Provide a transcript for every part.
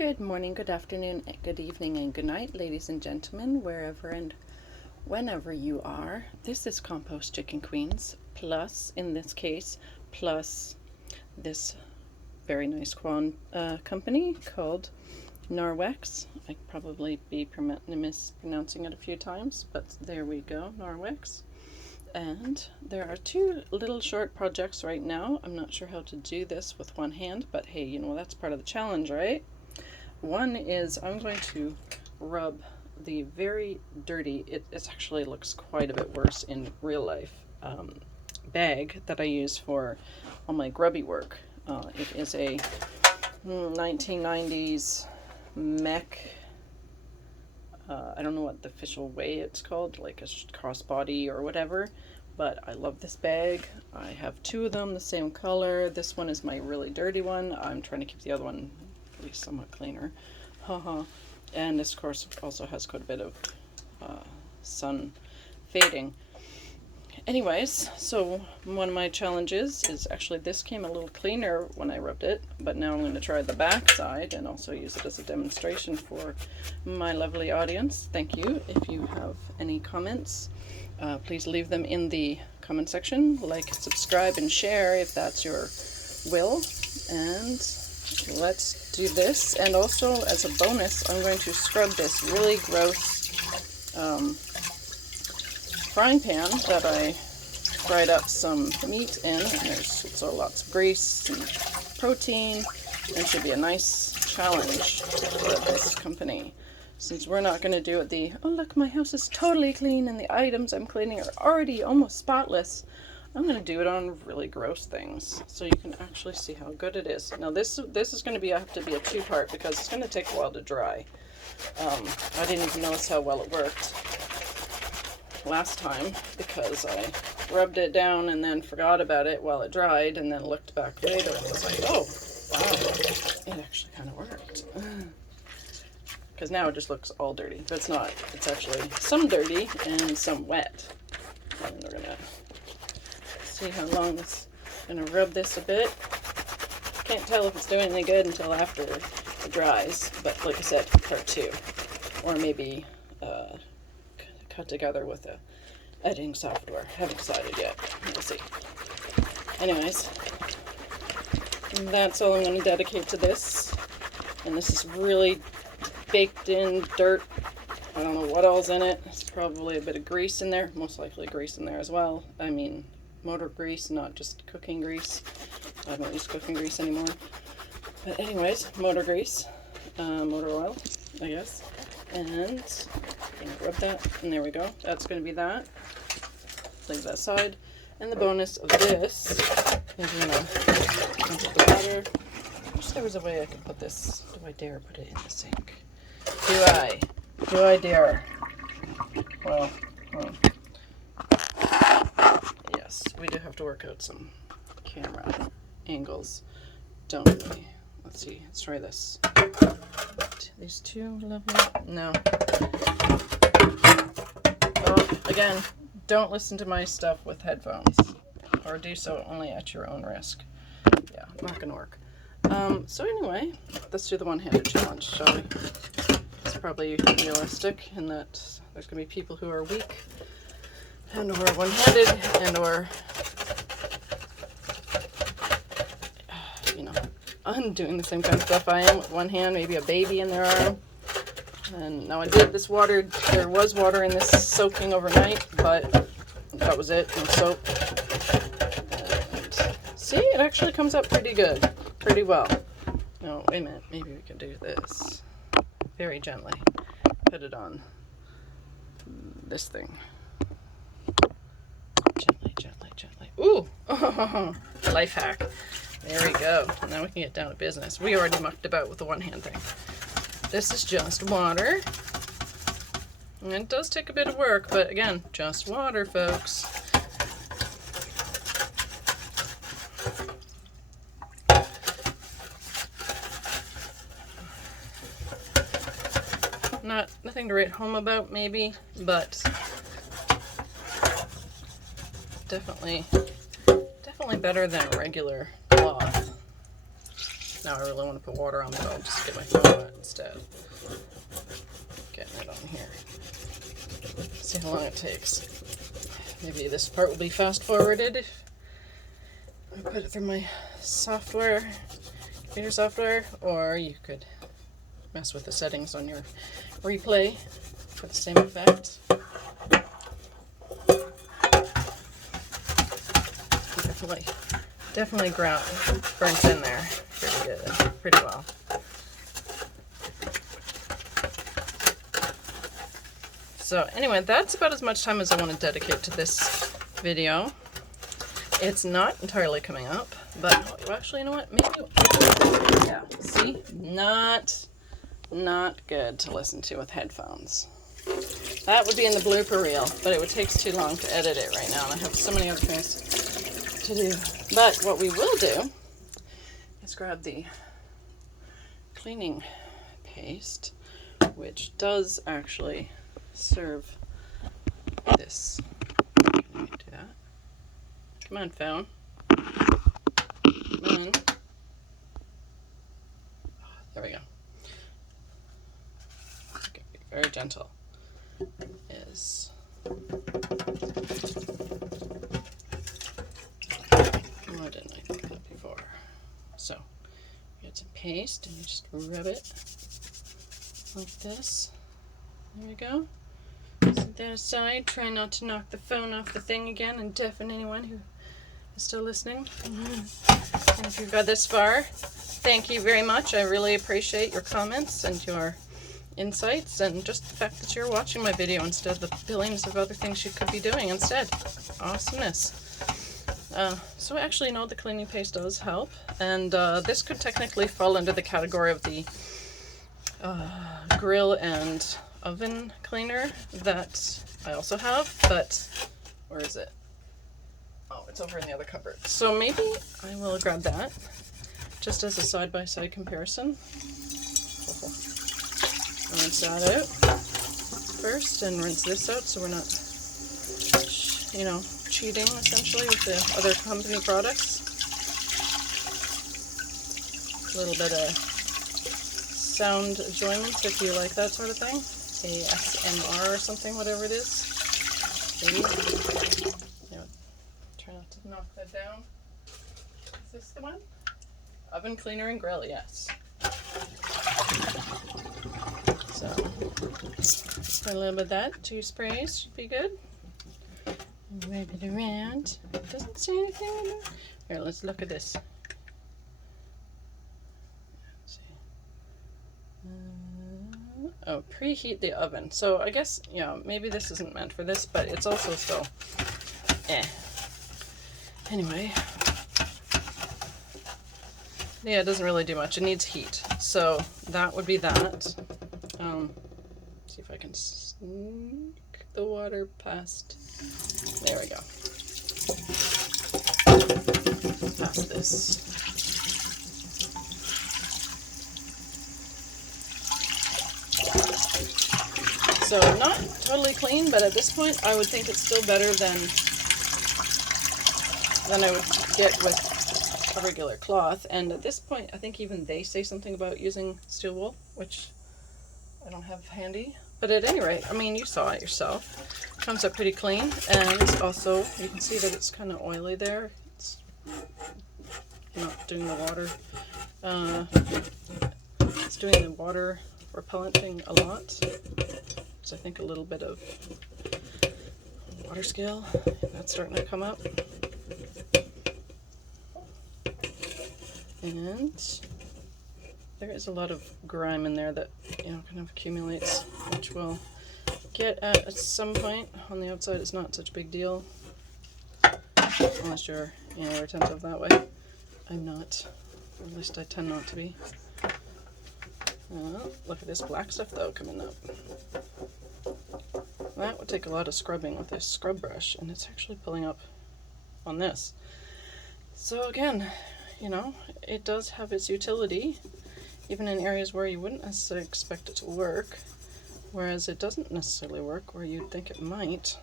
Good morning, good afternoon, good evening, and good night, ladies and gentlemen, wherever and whenever you are. This is Compost Chicken Queens, plus, in this case, plus this very nice company called Norwex. I'd probably be mispronouncing it a few times, but there we go, Norwex. And there are two little short projects right now. I'm not sure how to do this with one hand, but hey, you know, that's part of the challenge, right? One is I'm going to rub the very dirty, it actually looks quite a bit worse in real life, bag that I use for all my grubby work. It is a 1990s MEC, I don't know what the official way it's called, like a crossbody or whatever, but I love this bag. I have two of them, the same color. This one is my really dirty one. I'm trying to keep the other one at least somewhat cleaner. And this, of course, also has quite a bit of sun fading. Anyways, so one of my challenges is actually this came a little cleaner when I rubbed it, but now I'm going to try the back side and also use it as a demonstration for my lovely audience. Thank you. If you have any comments, please leave them in the comment section. Like, subscribe, and share if that's your will. And let's do this. And also, as a bonus, I'm going to scrub this really gross frying pan that I fried up some meat in, and there's also lots of grease and protein, and should be a nice challenge for this company. Since we're not going to do it oh look, my house is totally clean and the items I'm cleaning are already almost spotless, I'm going to do it on really gross things so you can actually see how good it is. Now this is going to have to be a two-part because it's going to take a while to dry. I didn't even notice how well it worked last time because I rubbed it down and then forgot about it while it dried, and then looked back later and was like, oh wow, it actually kind of worked. Because now it just looks all dirty, but it's not. It's actually some dirty and some wet. And we're gonna see how long this. Gonna rub this a bit. Can't tell if it's doing any good until after it dries, but like I said, part two, or maybe cut together with a editing software. Haven't decided yet. We'll see. Anyways, that's all I'm going to dedicate to this. And this is really baked in dirt. I don't know what all's in it. There's probably a bit of grease in there. Most likely grease in there as well. I mean, motor grease, not just cooking grease. I don't use cooking grease anymore. But anyways, motor grease. Motor oil, I guess. And I'm going to rub that, and there we go. That's going to be that. Leave that aside. And the bonus of this is going to put the water. I wish there was a way I could put this. Do I dare put it in the sink? Do I dare? Well, yes, we do have to work out some camera angles, don't we? Let's see. Let's try this. These two lovely. No. Oh, again, don't listen to my stuff with headphones, or do so only at your own risk. Yeah, not gonna work. So anyway, let's do the one-handed challenge, shall we? It's probably realistic in that there's gonna be people who are weak and or one-handed and or I'm doing the same kind of stuff I am with one hand, maybe a baby in their arm. And now I did this water, there was water in this soaking overnight, but that was it, no soap. And see, it actually comes up pretty good, pretty well. No, wait a minute, maybe we could do this very gently. Put it on this thing. Gently, gently, gently. Ooh, life hack. There we go. Now we can get down to business. We already mucked about with the one-hand thing. This is just water. And it does take a bit of work, but again, just water, folks. Nothing to write home about, maybe, but definitely better than a regular cloth. Now I really want to put water on, but I'll just get my phone wet instead. Getting it on here. See how long it takes. Maybe this part will be fast forwarded if I put it through my software, computer software, or you could mess with the settings on your replay for the same effect. Definitely burnt in there pretty good, pretty well. So anyway, that's about as much time as I want to dedicate to this video. It's not entirely coming up, but well, actually, you know what? Maybe, yeah. See, not good to listen to with headphones. That would be in the blooper reel, but it would take too long to edit it right now, and I have so many other things to do. But what we will do is grab the cleaning paste, which does actually serve this. Let me do that. Come on, phone. Come on. There we go. Okay, be very gentle. Is oh, didn't I think that before? So you get some paste and you just rub it like this. There we go. Set that aside. Try not to knock the phone off the thing again and deafen anyone who is still listening. And if you've got this far, thank you very much. I really appreciate your comments and your insights and just the fact that you're watching my video instead of the billions of other things you could be doing instead. Awesomeness. So actually, no, the cleaning paste does help, and this could technically fall under the category of the grill and oven cleaner that I also have, but where is it? Oh, it's over in the other cupboard. So maybe I will grab that just as a side-by-side comparison. Rinse that out first and rinse this out so we're not, you know, cheating essentially with the other company products. A little bit of sound enjoyment if you like that sort of thing. ASMR or something, whatever it is. Maybe. Yeah. Try not to knock that down. Is this the one? Oven cleaner and grill, yes. So, put a little bit of that. 2 sprays should be good. Wrap it around. It doesn't say anything in there. Here, let's look at this. Let's see. Oh, preheat the oven. So I guess, you know, maybe this isn't meant for this, but it's also still Anyway. Yeah, it doesn't really do much. It needs heat. So that would be that. See if I can sneak the water past. There we go. Past this. So not totally clean, but at this point I would think it's still better than I would get with a regular cloth. And at this point I think even they say something about using steel wool, which I don't have handy. But at any rate, I mean, you saw it yourself. It comes up pretty clean, and also you can see that it's kind of oily there. It's not doing the water. It's doing the water repellent thing a lot. So I think a little bit of water scale, that's starting to come up. And there is a lot of grime in there that, you know, kind of accumulates, which we'll get at some point. On the outside, it's not such a big deal, unless you're, you know, retentive that way. I'm not, or at least I tend not to be. Look at this black stuff though coming up. That would take a lot of scrubbing with this scrub brush, and it's actually pulling up on this. So again, you know, it does have its utility, even in areas where you wouldn't necessarily expect it to work, whereas it doesn't necessarily work where you'd think it might,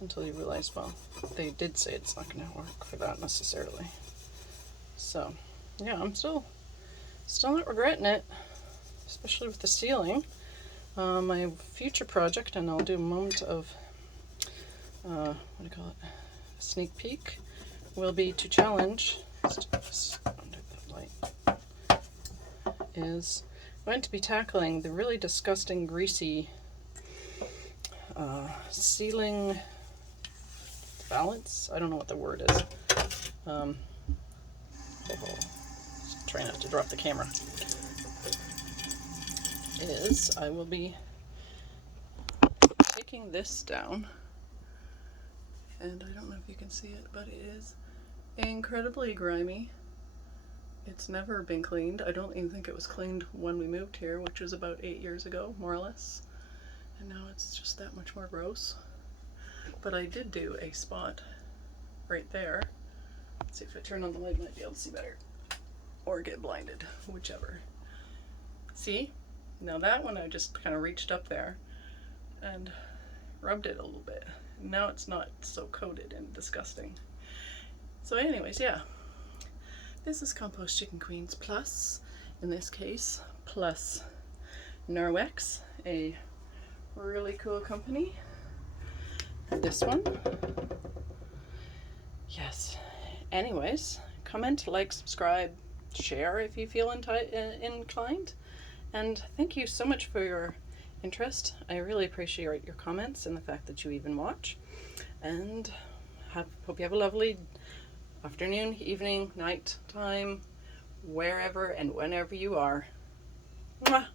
until you realize, well, they did say it's not going to work for that necessarily. So, yeah, I'm still Still not regretting it, especially with the ceiling. My future project, and I'll do a moment of, what do you call it, a sneak peek, will be to challenge, let's do this under the light, is going to be tackling the really disgusting Greasy ceiling balance. I don't know what the word is. Try not to drop the camera. I will be taking this down, and I don't know if you can see it, but it is incredibly grimy. It's never been cleaned. I don't even think it was cleaned when we moved here, which was about 8 years ago, more or less. And now it's just that much more gross. But I did do a spot right there. Let's see if I turn on the light, I might be able to see better. Or get blinded, whichever. See? Now that one I just kind of reached up there and rubbed it a little bit. Now it's not so coated and disgusting. So anyways, yeah. This is Compost Chicken Queens Plus, in this case, plus Norwex, a really cool company. This one. Yes. Anyways, comment, like, subscribe, share if you feel inclined. And thank you so much for your interest. I really appreciate your comments and the fact that you even watch. And hope you have a lovely afternoon, evening, night time, wherever and whenever you are. Mwah!